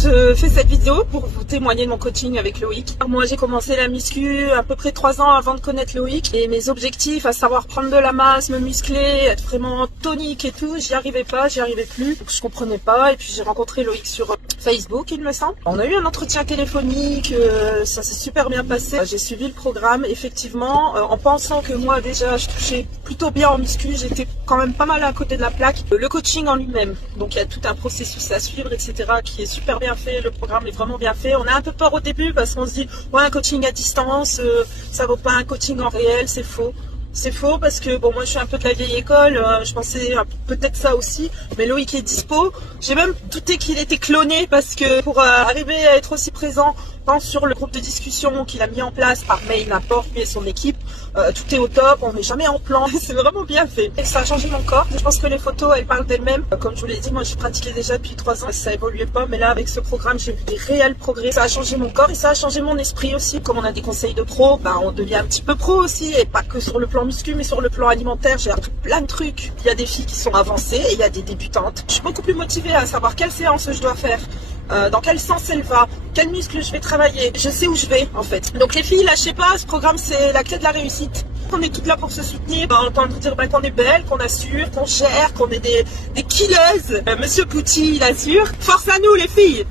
Je fais cette vidéo pour vous témoigner de mon coaching avec Loïc. Moi, j'ai commencé la muscu à peu près 3 ans avant de connaître Loïc. Et mes objectifs, à savoir prendre de la masse, me muscler, être vraiment tonique et tout, j'y arrivais pas, j'y arrivais plus. Donc, je comprenais pas. Et puis, j'ai rencontré Loïc sur Facebook, il me semble. On a eu un entretien téléphonique, ça s'est super bien passé. J'ai suivi le programme, effectivement, en pensant que moi, déjà, je touchais plutôt bien en muscu. J'étais quand même pas mal à côté de la plaque. Le coaching en lui-même, donc il y a tout un processus à suivre, etc., qui est super bien fait. Le programme est vraiment bien fait. On a un peu peur au début parce qu'on se dit ouais, un coaching à distance, ça vaut pas un coaching en réel. C'est faux. C'est faux parce que bon, moi je suis un peu de la vieille école, je pensais peut-être ça aussi, mais Loïc est dispo. J'ai même douté qu'il était cloné parce que pour arriver à être aussi présent sur le groupe de discussion qu'il a mis en place par mail, n'importe, lui et son équipe, tout est au top, on n'est jamais en plan, c'est vraiment bien fait. Et ça a changé mon corps, je pense que les photos elles parlent d'elles-mêmes. Comme je vous l'ai dit, moi j'ai pratiqué déjà depuis 3 ans, ça évoluait pas, mais là avec ce programme j'ai vu des réels progrès. Ça a changé mon corps et ça a changé mon esprit aussi. Comme on a des conseils de pro, on devient un petit peu pro aussi, et pas que sur le plan muscu, mais sur le plan alimentaire. J'ai appris plein de trucs. Il y a des filles qui sont avancées et il y a des débutantes. Je suis beaucoup plus motivée à savoir quelle séance je dois faire, dans quel sens elle va, quel muscle je vais travailler. Je sais où je vais en fait. Donc les filles, lâchez pas, ce programme c'est la clé de la réussite. On est toutes là pour se soutenir, entendre dire qu'on est belle, qu'on assure, qu'on gère, qu'on est des killeuses. Monsieur Pucci, il assure. Force à nous les filles.